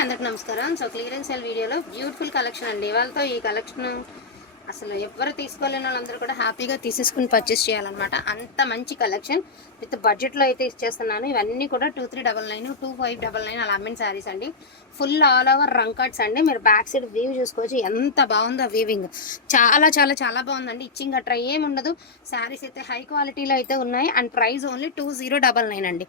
అందరికి నమస్కారం. So clearance sale వీడియోలో బ్యూటిఫుల్ కలెక్షన్ అండి. వాళ్ళతో ఈ కలెక్షన్ అసలు ఎవరు తీసుకోలేని వాళ్ళందరూ కూడా హ్యాపీగా తీసేసుకుని పర్చేస్ చేయాలన్నమాట. అంత మంచి కలెక్షన్ విత్ బడ్జెట్లో అయితే ఇచ్చేస్తున్నాను. ఇవన్నీ కూడా two three double nine two five double nine అలా అమ్మిన శారీస్ అండి. ఫుల్ ఆల్ ఓవర్ రంగ్ అండి. మీరు బ్యాక్ సైడ్ వీవ్ చూసుకోవచ్చు. ఎంత బాగుందో వీవింగ్ చాలా చాలా చాలా బాగుందండి. ఇచ్చింగ్ అట్రా ఏమి ఉండదు శారీస్ అయితే హై క్వాలిటీలో అయితే ఉన్నాయి. And price only two zero double nine అండి.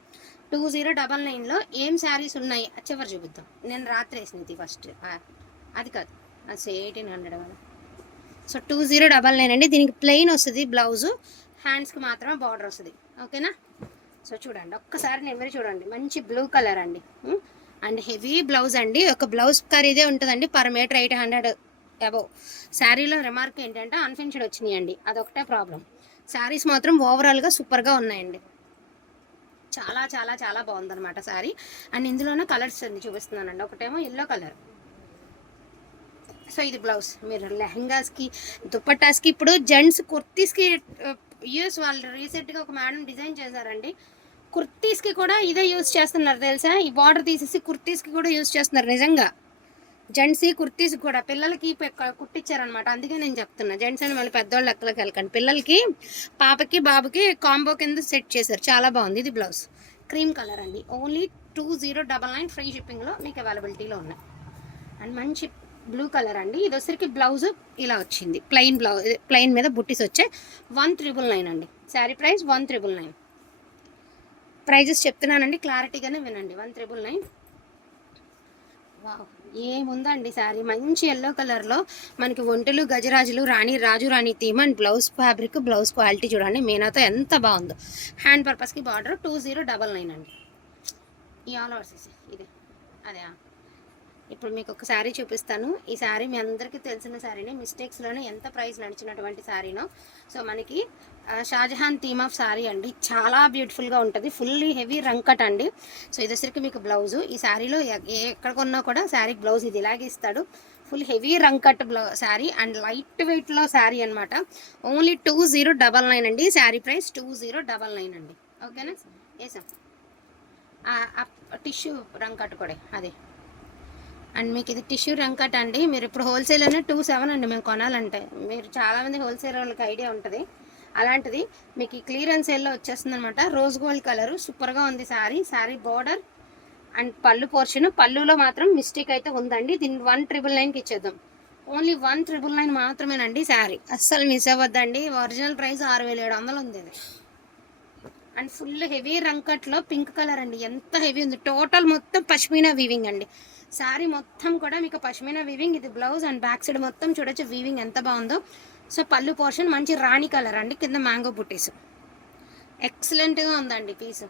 టూ జీరో డబల్ నైన్లో ఏం శారీస్ ఉన్నాయి? చివరి చూపిద్దాం. నేను రాత్రి వేసినది ఫస్ట్. అది కాదు. అసలు ఎయిటీన్ హండ్రెడ్ వల్ల so two zero double nine అండి. దీనికి ప్లెయిన్ వస్తుంది బ్లౌజు. హ్యాండ్స్కి మాత్రమే బార్డర్ వస్తుంది. ఓకేనా? సో చూడండి. ఒక్కసారి నేను మీరు చూడండి. మంచి బ్లూ కలర్ అండి. అండ్ హెవీ బ్లౌజ్ అండి. ఒక బ్లౌజ్ ఖరీదే ఉంటుందండి. Per metre eight hundred above శారీలో రిమార్క్ ఏంటంటే అన్ఫినిష్డ్ వచ్చినాయండి. అదొకటే ప్రాబ్లం శారీస్ మాత్రం ఓవరాల్గా సూపర్గా ఉన్నాయండి. చాలా చాలా చాలా బాగుందనమాట శారీ. అండ్ ఇందులోనే కలర్స్ అన్ని చూపిస్తున్నానండి. ఒకటేమో ఎల్లో కలర్ సో ఇది బ్లౌజ్ మీరు లెహంగాస్కి దుప్పటాస్కి ఇప్పుడు జెంట్స్ కుర్తీస్కి యూస్ వాళ్ళు రీసెంట్గా ఒక మేడం డిజైన్ చేశారండి. కుర్తీస్కి కూడా ఇదే యూస్ చేస్తున్నారు తెలుసా? ఈ బార్డర్ తీసేసి కుర్తీస్కి కూడా యూస్ చేస్తున్నారు నిజంగా. జెంట్స్ కుర్తీస్ కూడా పిల్లలకి కుట్టించారనమాట అందుకే నేను చెప్తున్నా జెంట్స్ అని మళ్ళీ పెద్దవాళ్ళు లెక్కలకి వెళ్ళకండి. పిల్లలకి పాపకి బాబుకి కాంబో కింద సెట్ చేశారు. చాలా బాగుంది ఇది బ్లౌజ్. క్రీమ్ కలర్ అండి. Only two zero double nine free షిప్పింగ్లో మీకు అవైలబిలిటీలో ఉన్నాయి. అండ్ మంచి బ్లూ కలర్ అండి. ఇది వచ్చరికి బ్లౌజ్ ఇలా వచ్చింది. ప్లెయిన్ బ్లౌజ్ ప్లెయిన్ మీద బుట్టీస్ వచ్చాయి. వన్ త్రిబుల్ నైన్ అండి. Sari price one triple nine. Prices చెప్తున్నానండి. క్లారిటీగానే వినండి. One triple nine. వావ్. ఏముందండి శారీ మంచి ఎల్లో కలర్లో మనకి ఒంటెలు గజరాజులు రాణి రాజు రాణి theme and blouse fabric blouse quality చూడండి. మీనాతో ఎంత బాగుందో. హ్యాండ్ పర్పస్కి border two zero double nine అండి. ఈ ఆల్ ఓవర్స్ ఇది. అదే ఇప్పుడు మీకు ఒక శారీ చూపిస్తాను. ఈ శారీ మీ అందరికీ తెలిసిన శారీనే మిస్టేక్స్లోనే ఎంత ప్రైస్ నడిచినటువంటి శారీనో సో మనకి షాజహాన్ థీమ్ ఆఫ్ శారీ అండి. చాలా బ్యూటిఫుల్గా ఉంటుంది. ఫుల్లీ హెవీ రంకట్ అండి. సో ఇది వచ్చరికి మీకు బ్లౌజు ఈ శారీలో ఏ- ఎక్కడ కొన్నా కూడా శారీ బ్లౌజ్ ఇది ఇలాగే ఇస్తాడు. ఫుల్ హెవీ రంకట్ బ్లౌ శారీ అండ్ లైట్ వెయిట్లో శారీ అనమాట only two zero double nine అండి. Sari price two zero double nine అండి. ఓకేనా వేసాం టిష్యూ రంకట్ కూడా. అదే. అండ్ మీకు ఇది టిష్యూ రంకట్ అండి. మీరు ఇప్పుడు హోల్సేల్లోనే టూ సెవెన్ అండి మేము కొనాలంటే. మీరు చాలామంది హోల్సేల్ వాళ్ళకి ఐడియా ఉంటుంది. అలాంటిది మీకు ఈ క్లియరెన్స్ సేల్లో వచ్చేస్తుంది అనమాట రోజ్ గోల్డ్ కలర్ సూపర్గా ఉంది శారీ శారీ బార్డర్ అండ్ పళ్ళు పోర్షన్. పళ్ళులో మాత్రం మిస్టేక్ అయితే ఉందండి. దీన్ని వన్ ట్రిపుల్ నైన్కి ఇచ్చేద్దాం. ఓన్లీ వన్ ట్రిపుల్ నైన్ మాత్రమేనండి శారీ అస్సలు మిస్ అవ్వద్దండి. ఒరిజినల్ ప్రైస్ ఆరు వేల ఏడు వందలు ఉంది ఇది. అండ్ ఫుల్ హెవీ రంకట్లో పింక్ కలర్ అండి. ఎంత హెవీ ఉంది. టోటల్ మొత్తం పష్మీనా వీవింగ్ అండి. శారీ మొత్తం కూడా మీకు పశ్మిన వీవింగ్ ఇది బ్లౌజ్ అండ్ బ్యాక్ సైడ్ మొత్తం చూడొచ్చు వీవింగ్ ఎంత బాగుందో. సో పళ్ళు పోర్షన్ మంచి రాణి కలర్ అండి కింద మ్యాంగో బుట్టీస్ ఎక్సలెంట్గా ఉందండి పీస్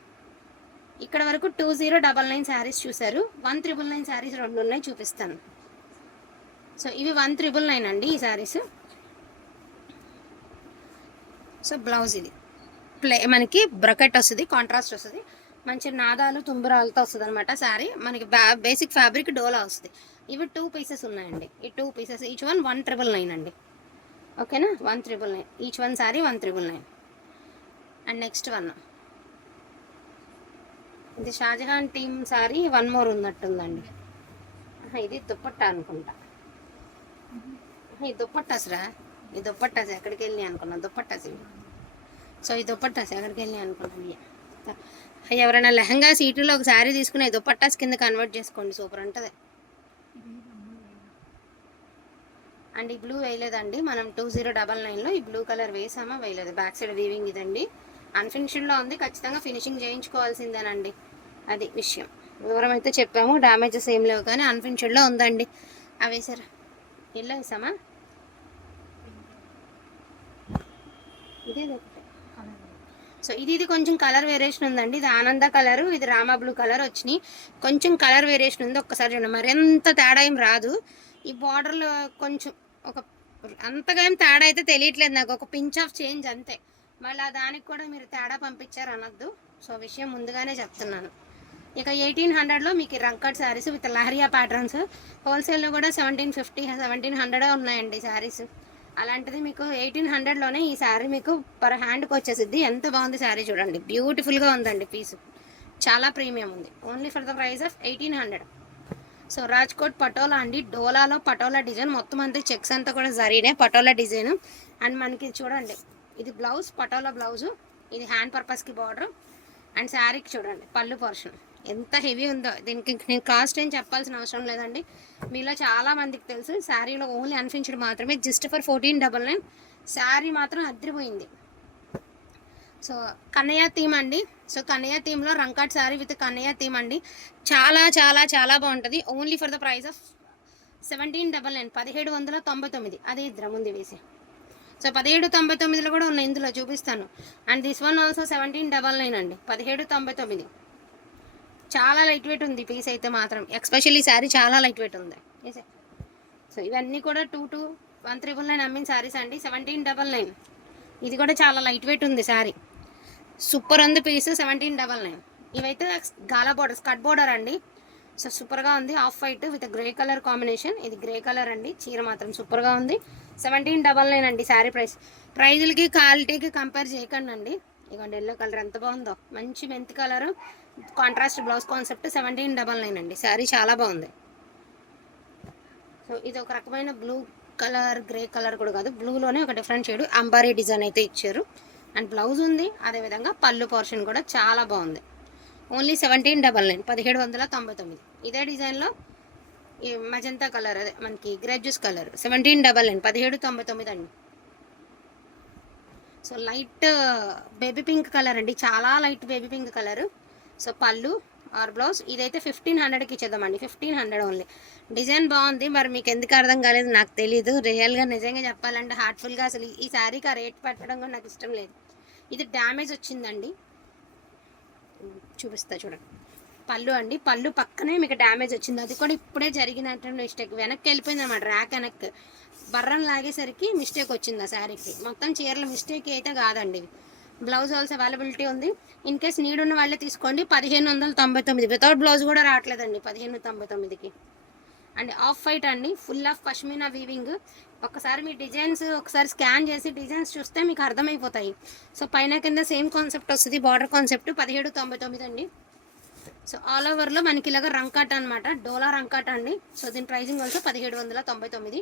ఇక్కడ వరకు two zero double nine saris చూశారు. వన్ త్రిబుల్ నైన్ శారీస్ రెండు ఉన్నాయి చూపిస్తాను. సో ఇవి వన్ త్రిబుల్ నైన్ అండి ఈ శారీస్ సో బ్లౌజ్ ఇది. ప్లే మనకి బ్రకెట్ వస్తుంది కాంట్రాస్ట్ వస్తుంది. మంచి నాదాలు తుంబురాలతో వస్తుంది అనమాట శారీ. మనకి బేసిక్ ఫ్యాబ్రిక్ డోలా వస్తుంది. ఇవి టూ పీసెస్ ఉన్నాయండి. ఈ two pieces each one one triple nine అండి. ఓకేనా? One triple nine. Each one sari one triple nine. And next one. ఇది Shahjahan theme sari one more ఉన్నట్టుందండి. ఇది దుప్పట్టా అనుకుంటా. ఈ దుప్పట్టాస్ ఈ దుప్పట్టాస్ ఎక్కడికి వెళ్ళి అనుకున్నా. దుప్పట్టసి సో ఈ దుప్పట్టాస్ ఎక్కడికి వెళ్ళి అనుకున్నాను ఎవరైనా లెహంగా సీట్లో ఒక శారీ తీసుకుని ఈ దుప్పట్టాస్ కింద కన్వర్ట్ చేసుకోండి సూపర్ ఉంటుంది. అండ్ ఈ బ్లూ వేయలేదండి మనం టూ జీరో డబల్ నైన్లో ఈ బ్లూ కలర్ వేసామా? వేయలేదు. బ్యాక్ సైడ్ వీవింగ్ ఇదండి. అన్ఫినిషింగ్లో ఉంది ఖచ్చితంగా ఫినిషింగ్ చేయించుకోవాల్సిందేనండి. అది విషయం. వివరం అయితే చెప్పాము డ్యామేజెస్ ఏం లేవు కానీ అన్ఫినిషింగ్లో ఉందండి. అవి వేసారా ఎల్లో వేసామా? ఇదే సో ఇది ఇది కొంచెం కలర్ వేరియేషన్ ఉందండి. ఇది ఆనంద కలర్ ఇది రామా బ్లూ కలర్ వచ్చినాయి. కొంచెం కలర్ వేరియేషన్ ఉంది. ఒక్కసారి చూడండి. మరి ఎంత తేడా ఏం రాదు. ఈ బార్డర్లో కొంచెం ఒక అంతగా ఏం తేడా అయితే తెలియట్లేదు నాకు. ఒక పించ్ ఆఫ్ చేంజ్ అంతే. మళ్ళీ దానికి కూడా మీరు తేడా పంపించారు అనొద్దు. సో విషయం ముందుగానే చెప్తున్నాను. ఇక ఎయిటీన్ హండ్రెడ్లో మీకు రంకట్ శారీస్ విత్ లహరియా ప్యాటర్న్స్ హోల్సేల్లో కూడా సెవెంటీన్ ఫిఫ్టీ సెవెంటీన్ హండ్రెడ్ ఉన్నాయండి శారీస్ అలాంటిది మీకు ఎయిటీన్ హండ్రెడ్లోనే ఈ శారీ మీకు పర్ హ్యాండ్కి వచ్చేసిద్ది. ఎంత బాగుంది శారీ చూడండి. బ్యూటిఫుల్గా ఉందండి పీస్ చాలా ప్రీమియం ఉంది. Only for the price of eighteen hundred so Rajkot Patola అండి. డోలాలో పటోలా డిజైన్. మొత్తం అంతా చెక్స్ అంతా కూడా జరిగినే పటోలా డిజైన్. అండ్ మనకి చూడండి. ఇది బ్లౌజ్ పటోలా బ్లౌజు ఇది హ్యాండ్ పర్పస్కి బార్డర్ అండ్ శారీకి చూడండి. పళ్ళు పోర్షన్ ఎంత హెవీ ఉందో. దీనికి నేను కాస్ట్ ఏం చెప్పాల్సిన అవసరం లేదండి. మీలో చాలా మందికి తెలుసు శారీలో ఓన్లీ అనిపించడం మాత్రమే. Just for fourteen double nine. Sari మాత్రం అద్దరిపోయింది. సో కన్నయ్య థీమ్ అండి. సో కన్నయ్య థీమ్లో రంకాట్ శారీ విత్ కన్నయ్య థీమ్ అండి. చాలా చాలా చాలా బాగుంటుంది. Only for the price of seventeen double nine. పదిహేడు వందల తొంభై తొమ్మిది. అదే ఇద్దరం ఉంది వేసి. సో పదిహేడు తొంభై తొమ్మిదిలో కూడా ఉన్నాయి. ఇందులో చూపిస్తాను. And this one also seventeen double nine అండి. పదిహేడు తొంభై తొమ్మిది. చాలా లైట్ వెయిట్ ఉంది పీస్ అయితే మాత్రం. ఎక్స్పెషల్లీ శారీ చాలా లైట్ వెయిట్ ఉంది సో ఇవన్నీ కూడా two two one triple nine అమ్మిన శారీస్ అండి. సెవెంటీన్ డబల్ నైన్ ఇది కూడా చాలా లైట్ వెయిట్ ఉంది శారీ సూపర్ ఉంది పీస్ సెవెంటీన్ డబల్ నైన్ ఇవైతే గాలా బోర్డర్ స్కట్ బోర్డర్ అండి. సో సూపర్గా ఉంది. Off white with grey colour combination ఇది గ్రే కలర్ అండి. చీర మాత్రం సూపర్గా ఉంది. సెవెంటీన్ డబల్ నైన్ అండి శారీ ప్రైస్ ప్రైజులకి క్వాలిటీకి కంపేర్ చేయకండి అండి. ఇదిగోండి ఎల్లో కలర్ ఎంత బాగుందో. మంచి mint colour contrast blouse concept seventeen double nine అండి. శారీ చాలా బాగుంది. సో ఇది ఒక రకమైన బ్లూ కలర్ గ్రే కలర్ కూడా కాదు. బ్లూలోనే ఒక డిఫరెంట్ షేడ్ అంబారీ డిజైన్ అయితే ఇచ్చారు. అండ్ బ్లౌజ్ ఉంది అదేవిధంగా పళ్ళు పోర్షన్ కూడా చాలా బాగుంది. ఓన్లీ సెవెంటీన్ డబల్ నైన్ పదిహేడు వందల తొంభై తొమ్మిది. ఇదే డిజైన్లో ఈ మజంతా కలర్ అదే మనకి గ్రేజ్యూస్ కలర్ సెవెంటీన్ డబల్ నైన్ పదిహేడు తొంభై తొమ్మిది అండి. So light baby pink colour అండి. చాలా light baby pink colour. So పళ్ళు ఆర్ బ్లౌజ్. ఇదైతే ఫిఫ్టీన్ హండ్రెడ్కి ఇచ్చేద్దామండి. Fifteen hundred only. డిజైన్ బాగుంది. మరి మీకు ఎందుకు అర్థం కాలేదు నాకు తెలియదు రియల్గా నిజంగా చెప్పాలంటే హార్ట్ఫుల్గా అసలు ఈ శారీకి ఆ రేట్ పెట్టడం కూడా నాకు ఇష్టం లేదు. ఇది డ్యామేజ్ వచ్చిందండి. చూపిస్తా చూడండి. పళ్ళు అండి. పళ్ళు పక్కనే మీకు డ్యామేజ్ వచ్చింది. అది కూడా ఇప్పుడే జరిగిన మిస్టేక్. వెనక్కి వెళ్ళిపోయింది అనమాట ర్యాక్ వెనక్కి. బర్రం లాగేసరికి మిస్టేక్ వచ్చింది ఆ శారీకి. మొత్తం చీరల మిస్టేక్ అయితే కాదండి. బ్లౌజ్ ఆల్సో అవైలబిలిటీ ఉంది. ఇన్ కేస్ నీడ్ ఉన్న వాళ్ళే తీసుకోండి. పదిహేను వందల తొంభై తొమ్మిది. వితౌట్ బ్లౌజ్ కూడా రావట్లేదండి పదిహేను తొంభై తొమ్మిదికి. అండ్ ఆఫ్ వైట్ అండి. ఫుల్ ఆఫ్ పష్మీనా వీవింగ్ ఒకసారి మీ డిజైన్స్ ఒకసారి స్కాన్ చేసి డిజైన్స్ చూస్తే మీకు అర్థమైపోతాయి. సో పైన కింద సేమ్ కాన్సెప్ట్ వస్తుంది. బార్డర్ కాన్సెప్ట్ పదిహేడు తొంభై తొమ్మిది అండి. సో ఆల్ ఓవర్లో మనకి ఇలాగ రంకాట అనమాట డోలా రంకాట అండి. సో దీని ప్రైజింగ్ ఆల్సో పదిహేడు వందల తొంభై తొమ్మిది.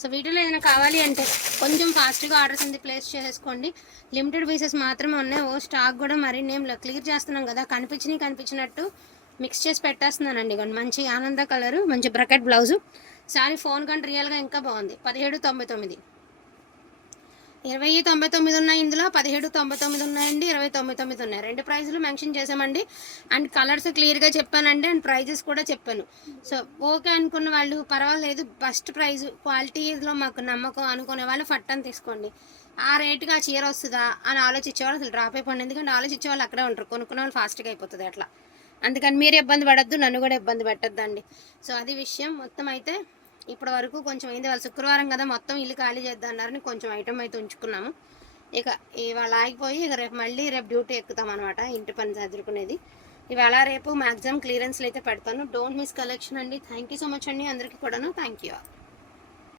సో వీటిలో ఏదైనా కావాలి అంటే కొంచెం ఫాస్ట్గా ఆర్డర్స్ అనేది ప్లేస్ చేసుకోండి లిమిటెడ్ పీసెస్ మాత్రమే ఉన్నాయి. ఓ స్టాక్ కూడా మరి నేను క్లియర్ చేస్తున్నాం కదా. కనిపించినవి కనిపించినట్టు మిక్స్ చేసి పెట్టేస్తున్నానండి. ఇక మంచి ఆనంద కలరు మంచి బ్రకెట్ బ్లౌజు సారీ ఫోన్ కంటే రియల్గా ఇంకా బాగుంది. పదిహేడు తొంభై తొమ్మిది. ఇరవై తొంభై తొమ్మిది ఉన్నాయి ఇందులో పదిహేడు తొంభై తొమ్మిది ఉన్నాయండి ఇరవై తొంభై తొమ్మిది ఉన్నాయి. రెండు ప్రైజులు మెన్షన్ చేసామండి అండ్ కలర్స్ క్లియర్గా చెప్పానండి అండ్ ప్రైజెస్ కూడా చెప్పాను. సో ఓకే అనుకున్న వాళ్ళు పర్వాలేదు. బెస్ట్ ప్రైజ్ క్వాలిటీలో మాకు నమ్మకం అనుకునే వాళ్ళు ఫట్టని తీసుకోండి. ఆ రేటుగా ఆ చీర వస్తుందా అని ఆలోచించే వాళ్ళు అసలు డ్రాప్ అయిపోండి. ఎందుకంటే ఆలోచించే వాళ్ళు అక్కడే ఉంటారు. కొనుక్కునే వాళ్ళు ఫాస్ట్గా అయిపోతుంది అట్లా. అందుకని మీరు ఇబ్బంది పడద్దు నన్ను కూడా ఇబ్బంది పెట్టద్దండి. సో అది విషయం. మొత్తం అయితే ఇప్పటి వరకు కొంచెం అయింది. వాళ్ళు శుక్రవారం కదా మొత్తం ఇల్లు ఖాళీ చేద్దాం అన్నారని కొంచెం ఐటమ్ అయితే ఉంచుకున్నాము. ఇక ఇవాళ ఆగిపోయి ఇక రేపు మళ్ళీ రేపు డ్యూటీ ఎక్కుతాం అనమాట ఇంటి పని చదువుకునేది ఇవాళ రేపు మ్యాక్సిమం క్లియరెన్స్లు అయితే పెడతాను. డోంట్ మిస్ కలెక్షన్ అండి. థ్యాంక్ యూ సో మచ్ అండి అందరికీ కూడాను. Thank you